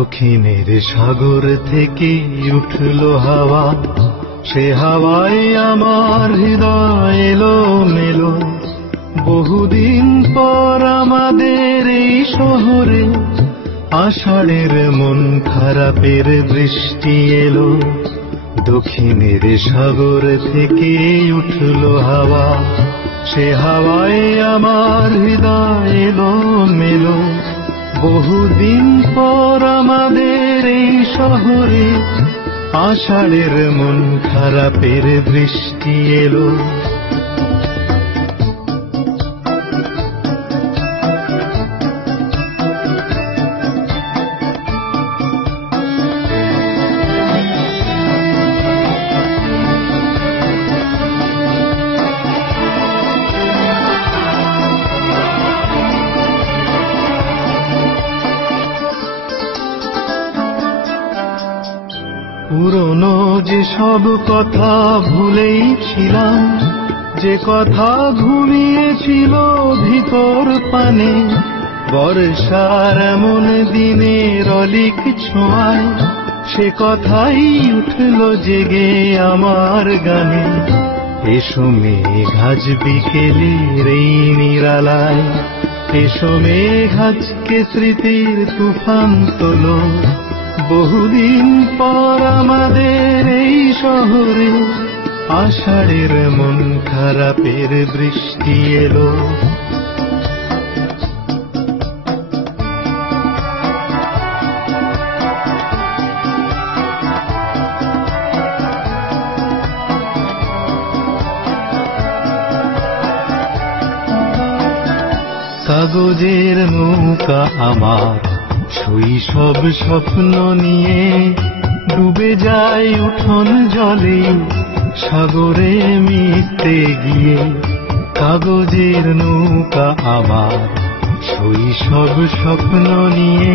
দক্ষিণের সাগর থেকে উঠল হাওয়া, সে হাওয়ায় আমার হৃদয় এলো মেলো। বহুদিন পর আমাদের এই শহরে আষাঢ়ের মন খারাপের বৃষ্টি এলো। দক্ষিণের সাগর থেকে উঠল হাওয়া, সে হাওয়ায় আমার হৃদয় এলো মেলো। বহুদিন পর আমাদের এই শহরে আষাঢ়ের মন খারাপের বৃষ্টি এলো। পুরনো যে সব কথা ভুলেই ছিলাম, যে কথা ঘুমিয়েছিল ভিতর পানে, বর্ষার এমন দিনের অলিক ছোঁয়ায় সে কথাই উঠল জেগে আমার গানে। এসো মেঘ আজ বিকেলের এই নিরালায়, এসো মেঘ আজকে স্মৃতির তুফান তোলো। বহুদিন পর আমাদের এই শহরে আষাঢ়ের মন খারাপের বৃষ্টি এলো। কাগজের নৌকা আমার শৈশব স্বপ্ন নিয়ে ডুবে যায় উঠোন জলে সাগরে মিশতে গিয়ে। কাগজের নৌকা আমার শৈশব স্বপ্ন নিয়ে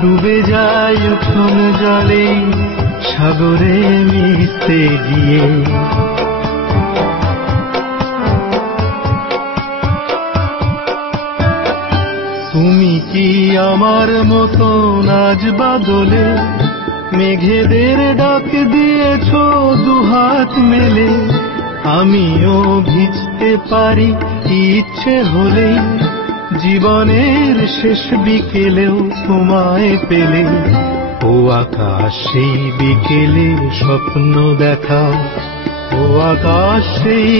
ডুবে যায় উঠোন জলে সাগরে মিশতে গিয়ে। তুমি কি আমার মতো আজ বাদলে মেঘেদের ডাক দিয়েছ দুহাত মেলে? আমিও ভিজতে পারি ইচ্ছে হলে, জীবনের শেষ বিকেলেও তোমায় পেলে। ও আকাশ সেই বিকেলে স্বপ্ন দেখাও, ও আকাশ সেই